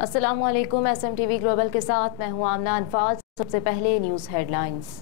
अस्सलामुअलैकुम। SMTV global के साथ मैं हूं आमना अनफाज। सबसे पहले न्यूज़ हेडलाइंस।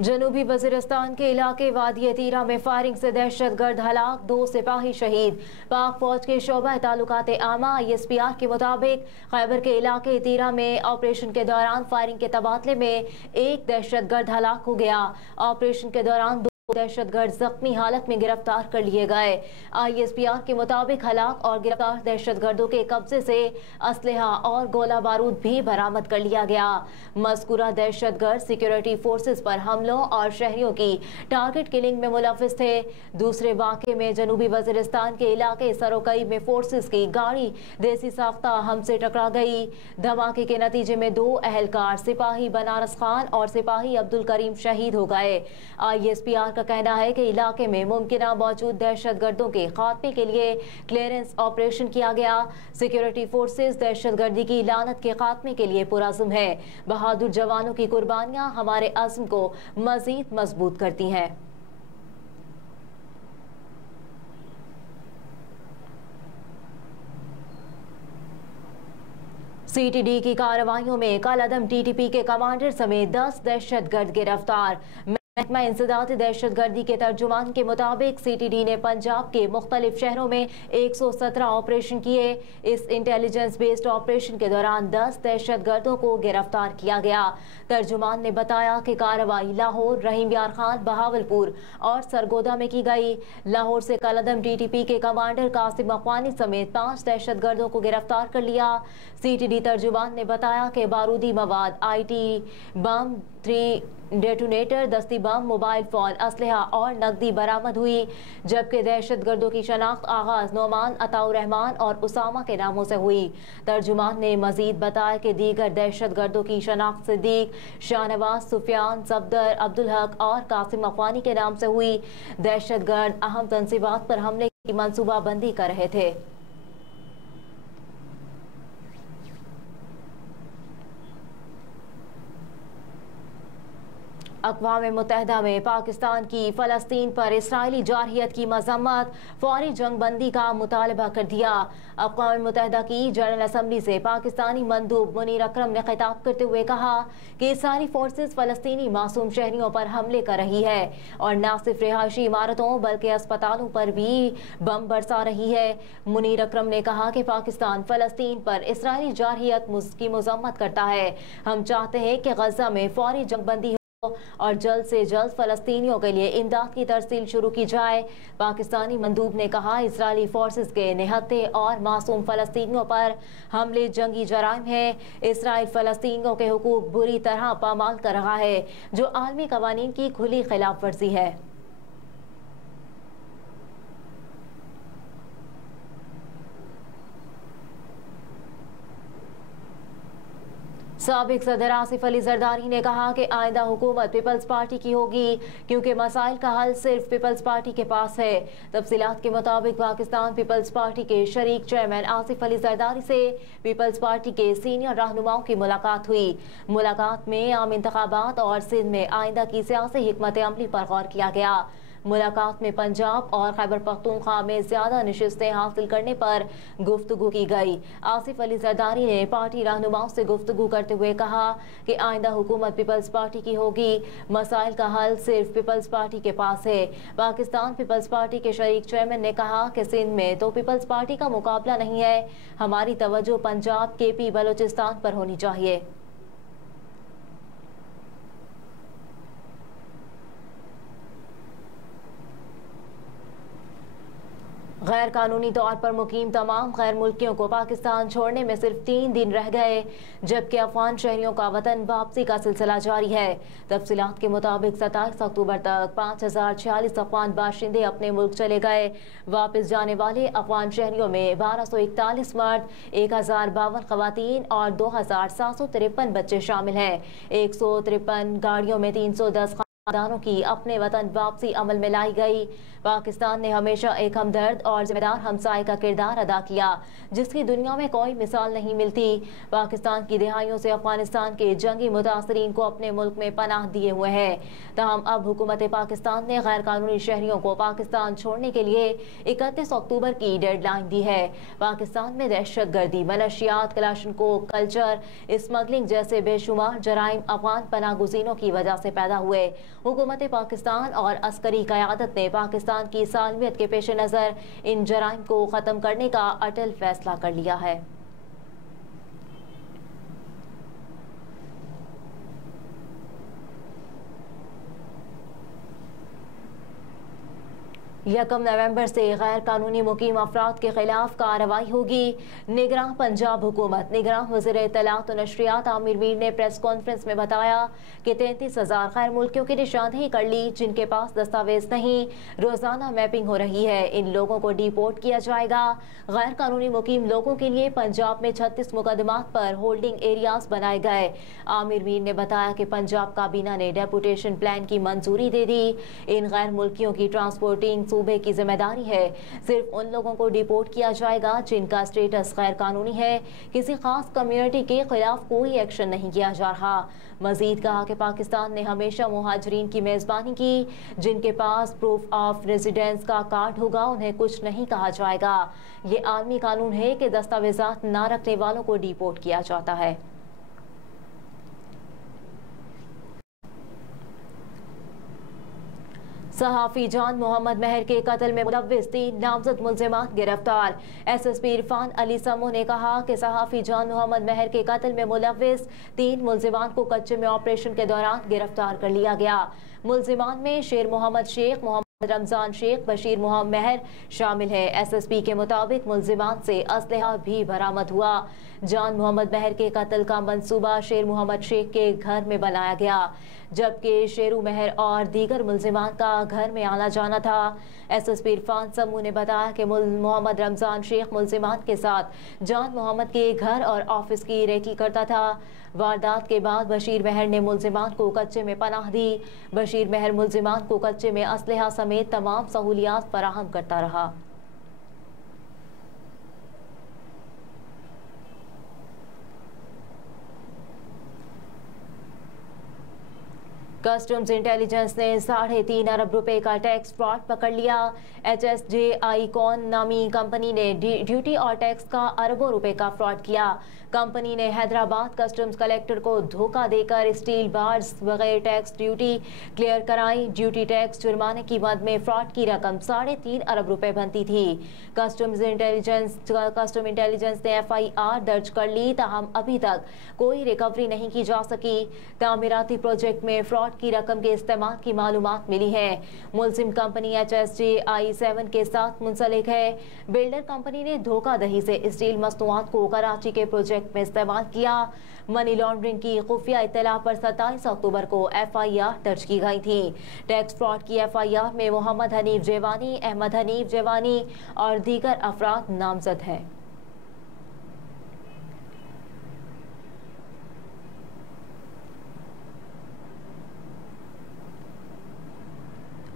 जनूबी वज़ीरिस्तान के इलाके वादी तीरा में फायरिंग से दहशतगर्द हलाक, 2 सिपाही शहीद। पाक फौज के शोबा ताल्लुकात आमा ISPR के मुताबिक खैबर के इलाके तीरा में ऑपरेशन के दौरान फायरिंग के तबादले में एक दहशतगर्द हलाक हो गया। ऑपरेशन के दौरान दहशतगर्द जख्मी हालत में गिरफ्तार कर लिए गए। ISPR के मुताबिक हलाक और गिरफ्तार दहशतगर्दों के कब्जे से असलहा और गोला बारूद भी बरामद कर लिया गया। मज़कूरा दहशतगर्द सिक्योरिटी फोर्सेस पर हमलों और शहरियों की टारगेट किलिंग में मुलव्विस थे। दूसरे वाक़े में जनूबी वज़ीरिस्तान के इलाके सरोकई में फोर्सेस की गाड़ी देसी साख्ता हमसे टकरा गई। धमाके के नतीजे में 2 अहलकार सिपाही बनारस खान और सिपाही अब्दुल करीम शहीद हो गए। ISPR का कहना है कि इलाके में मुमकिना मौजूद दहशतगर्दों के खात्मे के लिए क्लियरेंस ऑपरेशन किया गया। सिक्योरिटी फोर्सेस दहशतगर्दी की लानत के खात्मे के लिए पुरअज़्म है। बहादुर जवानों की कुर्बानियां हमारे अज़्म को मज़ीद मजबूत करती हैं। CTD की कार्रवाइयों में कलअदम TTP के कमांडर समेत 10 दहशतगर्द गिरफ्तार। महकमा इंसदाद दहशतगर्दी के तर्जुमान के मुताबिक CTD ने पंजाब के मुख्तलिफ शहरों में 117 ऑपरेशन किए। इस इंटेलिजेंस बेस्ड ऑपरेशन के दौरान 10 दहशतगर्दों को गिरफ्तार किया गया। तर्जुमान ने बताया कि कार्रवाई लाहौर, रहीम यार खान, बहावलपुर और सरगोदा में की गई। लाहौर से कलअदम TTP के कमांडर कासिम अखवानी समेत 5 दहशतगर्दों को गिरफ्तार कर लिया। CTD तर्जुमान ने बताया कि बारूदी मवाद, IT बम, 3 डेटोनेटर, दस्ती बम, मोबाइल फोन, असलहा और नकदी बरामद हुई। जबकि दहशतगर्दों की शनाख्त आगाज नोमान, अताउर रहमान और उसामा के नामों से हुई। तर्जुमान ने मजीद बताया कि दीगर दहशतगर्दों की शनाख्त सिद्दीक, शाहनवाज, सुफियान, सफदर, अब्दुल हक और कासिम अखवानी के नाम से हुई। दहशतगर्द अहम तंसीबात पर हमले की मनसूबाबंदी कर रहे थे। अक़वाम मुत्तहिदा में पाकिस्तान की फ़लस्तीन पर इसराइली जारहियत की मज़म्मत, फौरी जंग बंदी का मुतालबा कर दिया। अक़वाम मुत्तहिदा की जनरल असम्बली से पाकिस्तानी मंदूब मुनीर अकरम ने खिताब करते हुए कहा कि इसराइली फोर्सेस फ़लस्तीनी मासूम शहरियों पर हमले कर रही है और न सिर्फ रिहायशी इमारतों बल्कि अस्पतालों पर भी बम बरसा रही है। मुनीर अकरम ने कहा कि पाकिस्तान फ़लस्तीन पर इसराइली जारहियत की मज़म्मत करता है। हम चाहते हैं कि गज़ा में फौरी जंग बंदी और जल्द से जल्द फ़लस्तीनियों के लिए इमदाद की तरसील शुरू की जाए। पाकिस्तानी मंदूब ने कहा, इजरायली फोर्सेस के निहत्थे और मासूम फ़लस्तीनियों पर हमले जंगी जराइम हैं। इसराइल फ़लस्तीनियों के हुकूक बुरी तरह पामाल कर रहा है, जो आलमी कवानीन की खुली खिलाफ वर्जी है। साबिक सदर आसिफ अली जरदारी ने कहा कि आइंदा हुकूमत पीपल्स पार्टी की होगी, क्योंकि मसाइल का हल सिर्फ पीपल्स पार्टी के पास है। तफसीलात के मुताबिक पाकिस्तान पीपल्स पार्टी के शरीक चेयरमैन आसिफ अली जरदारी से पीपल्स पार्टी के सीनियर रहनुमाओं की मुलाकात हुई। मुलाकात में आम इंतखाबात और सिंध में आइंदा की सियासी हिकमत अमली पर गौर किया गया। मुलाकात में पंजाब और खैबर पख्तूनख्वा में ज्यादा नशिस्तें हासिल करने पर गुफ्तगू की गई। आसिफ अली जरदारी ने पार्टी रहनुमाओं से गुफ्तगू करते हुए कहा कि आइंदा हुकूमत पीपल्स पार्टी की होगी, मसाइल का हल सिर्फ पीपल्स पार्टी के पास है। पाकिस्तान पीपल्स पार्टी के शरीक चेयरमैन ने कहा कि सिंध में तो पीपल्स पार्टी का मुकाबला नहीं है, हमारी तवज्जो पंजाब, KP, बलोचिस्तान पर होनी चाहिए। गैर कानूनी तौर पर मुकीम तमाम गैर मुल्कियों को पाकिस्तान छोड़ने में सिर्फ 3 दिन रह गए, जबकि अफगान शहरियों का वतन वापसी का सिलसिला जारी है। तफसीलात के मुताबिक 27 अक्टूबर तक 5046 अफगान बाशिंदे अपने मुल्क चले गए। वापस जाने वाले अफगान शहरियों में 1241 मर्द, 1052 खवातीन और 2753 बच्चे शामिल हैं। 153 गाड़ियों में 310 दानों की अपने वतन वापसी अमल में लाई गई। पाकिस्तान ने हमेशा एक हमदर्द और जिम्मेदार हमसाये का किरदार अदा किया, जिसकी दुनिया में कोई मिसाल नहीं मिलती। पाकिस्तान की दिहाइयों से अफगानिस्तान के जंगी मुतासरीन को अपने मुल्क में पनाह दिए हुए हैं। ताहम अब हुकूमत पाकिस्तान ने गैर कानूनी शहरियों को पाकिस्तान छोड़ने के लिए 31 अक्टूबर की डेडलाइन दी है। पाकिस्तान में दहशत गर्दी, मनशियात, कलाशनकोव, कल्चर, स्मगलिंग जैसे बेशुमार जराइम अफगान पनाहगुज़ीनों की वजह से पैदा हुए। हुकूमत पाकिस्तान और अस्करी क़यादत ने पाकिस्तान की सालमियत के पेश नज़र इन जराइम को ख़त्म करने का अटल फैसला कर लिया है। यकम नवंबर से गैर कानूनी मुकीम अफराद के खिलाफ कार्रवाई होगी। निगरान पंजाब हुकूमत निगरान वज़ीर इत्तलात और नशरियात आमिर मीर ने प्रेस कॉन्फ्रेंस में बताया कि 33,000 गैर मुल्कियों की निशानदेही कर ली, जिनके पास दस्तावेज नहीं। रोजाना मैपिंग हो रही है, इन लोगों को डिपोर्ट किया जाएगा। गैर कानूनी मुकीम लोगों के लिए पंजाब में 36 मुकदमात पर होल्डिंग एरियाज बनाए गए। आमिर मीर ने बताया कि पंजाब काबीना ने डेपुटेशन प्लान की मंजूरी दे दी। इन गैर मुल्कियों की ट्रांसपोर्टिंग सूबे की जिम्मेदारी है। सिर्फ उन लोगों को डिपोर्ट किया जाएगा जिनका स्टेटस गैर कानूनी है। किसी खास कम्युनिटी के खिलाफ कोई एक्शन नहीं किया जा रहा। मजीद कहा कि पाकिस्तान ने हमेशा मुहाजिरीन की मेजबानी की। जिनके पास प्रूफ ऑफ रेजिडेंस का कार्ड होगा उन्हें कुछ नहीं कहा जाएगा। ये आलमी कानून है कि दस्तावेजात न रखने वालों को डिपोर्ट किया जाता है। सहाफ़ी जान मोहम्मद महर के कत्ल में मुलव्विस 3 नामजद मुल्ज़िमान गिरफ्तार। SSP इरफान अली समो ने कहा कि सहाफ़ी जान मोहम्मद महर के कत्ल में मुलव्विस 3 मुल्ज़िमान को कच्चे में ऑपरेशन के दौरान गिरफ्तार कर लिया गया। मुल्ज़िमान में शेर मोहम्मद शेख, मोहम्मद रमजान शेख, बशीर मोहम्मद महर शामिल है। SSP के मुताबिक मुल्ज़िमान से असलहा भी बरामद हुआ। जान मोहम्मद महर के कत्ल का मंसूबा शेर मोहम्मद शेख के घर में बनाया गया, जबकि शेरू महर और दीगर मुल्ज़िमान का घर में आना जाना था। SSP इरफान समू ने बताया कि मोहम्मद रमजान शेख मुल्ज़िमान के साथ जान मोहम्मद के घर और ऑफिस की रेकी करता था। वारदात के बाद बशीर महर ने मुल्ज़िमान को कच्चे में पनाह दी। बशीर महर मुल्ज़िमान को कच्चे में असलहा समेत तमाम सहूलियात फराहम करता रहा। कस्टम्स इंटेलिजेंस ने 3.5 अरब रुपए का टैक्स फ्रॉड पकड़ लिया। HSJI कॉन नामी कंपनी ने ड्यूटी और टैक्स का अरबों रुपए का फ्रॉड किया। कंपनी ने हैदराबाद कस्टम्स कलेक्टर को धोखा देकर स्टील बार्स बगैर टैक्स ड्यूटी क्लियर कराई। ड्यूटी टैक्स जुर्माने की मद में फ्रॉड की रकम 3.5 अरब रुपए बनती थी। कस्टम इंटेलिजेंस ने FIR दर्ज कर ली, ताहम अभी तक कोई रिकवरी नहीं की जा सकी। तामीराती प्रोजेक्ट में फ्रॉड की रकम के इस्तेमाल की मालूमात मिली है। मुल्जिम कंपनी HSJI 7 के साथ मुंसलिक है। बिल्डर कंपनी ने धोखाधड़ी से स्टील मसनूआत को कराची के प्रोजेक्ट में इस्तेमाल किया। मनी लॉन्ड्रिंग की खुफिया इत्तला पर 27 अक्टूबर को FIR दर्ज की गई थी। टैक्स फ्रॉड की FIR में मोहम्मद हनीफ जेवानी, अहमद हनीफ जेवानी और दीगर अफराद नामजद हैं।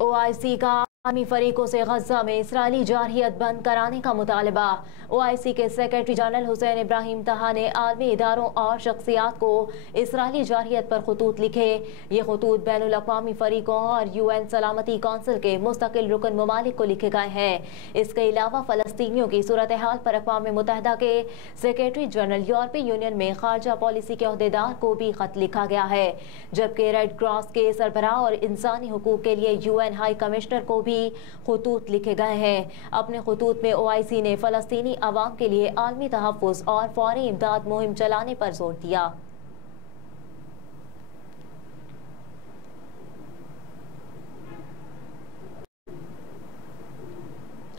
OIC का आर्मी फरीकों से गजा में इसराइली जारहियत बंद कराने का मुतालबा। OIC के सेक्रेटरी जनरल हुसैन इब्राहिम तहा ने आर्मी इदारों और शख्सियात को इसराइली जारहियत पर खतूत लिखे। ये खतूत बैनुल अक़वामी फरीकों और UN सलामती कौंसिल के मुस्तकिल रुकन ममालिक को लिखे गए हैं। इसके अलावा फ़लस्तीनियों की सूरत हाल पर अक़वाम मुत्तहिदा के सेक्रेटरी जनरल, यूरोपीय यूनियन में खारजा पॉलिसी के अहदेदार को भी खत लिखा गया है, जबकि रेड क्रॉस के सरबराह और इंसानी हुकूक के लिए UN हाई कमिश्नर को भी खतूत लिखे गए हैं। अपने खतूत में OIC ने फ़लस्तीनी अवाम के लिए आलमी तहफ़्फ़ुज़ और फ़ौरी इमदाद मुहिम चलाने पर जोर दिया।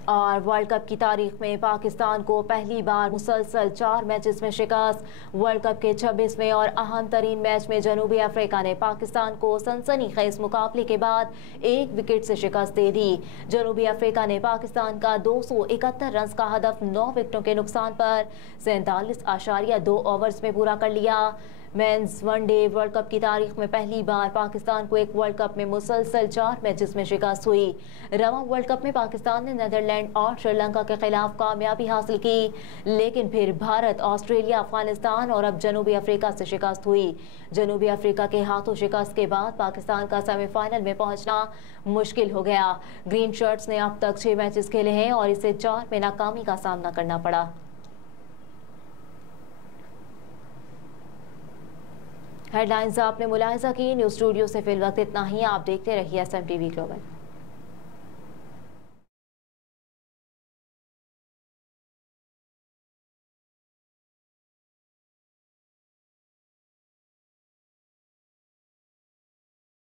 और वर्ल्ड कप की तारीख में पाकिस्तान को पहली बार मुसलसल 4 मैचेस में शिकस्त। वर्ल्ड कप के 26वें और अहम तरीन मैच में जनूबी अफ्रीका ने पाकिस्तान को सनसनीखेज मुकाबले के बाद 1 विकेट से शिकस्त दे दी। जनूबी अफ्रीका ने पाकिस्तान का 271 रन का हदफ 9 विकेटों के नुकसान पर 47.2 ओवर्स में पूरा कर लिया। मेंस वनडे वर्ल्ड कप की तारीख में पहली बार पाकिस्तान को एक वर्ल्ड कप में मुसलसल 4 मैचेस में शिकस्त हुई। रवां वर्ल्ड कप में पाकिस्तान ने नीदरलैंड और श्रीलंका के खिलाफ कामयाबी हासिल की, लेकिन फिर भारत, ऑस्ट्रेलिया, अफगानिस्तान और अब जनूबी अफ्रीका से शिकस्त हुई। जनूबी अफ्रीका के हाथों शिकस्त के बाद पाकिस्तान का सेमीफाइनल में पहुंचना मुश्किल हो गया। ग्रीन शर्ट्स ने अब तक 6 मैचेस खेले हैं और इसे 4 में नाकामी का सामना करना पड़ा। हेडलाइंस आपने मुलाहिजा की। न्यूज़ स्टूडियो से फिल वक्त इतना ही। आप देखते रहिए SMTV ग्लोबल।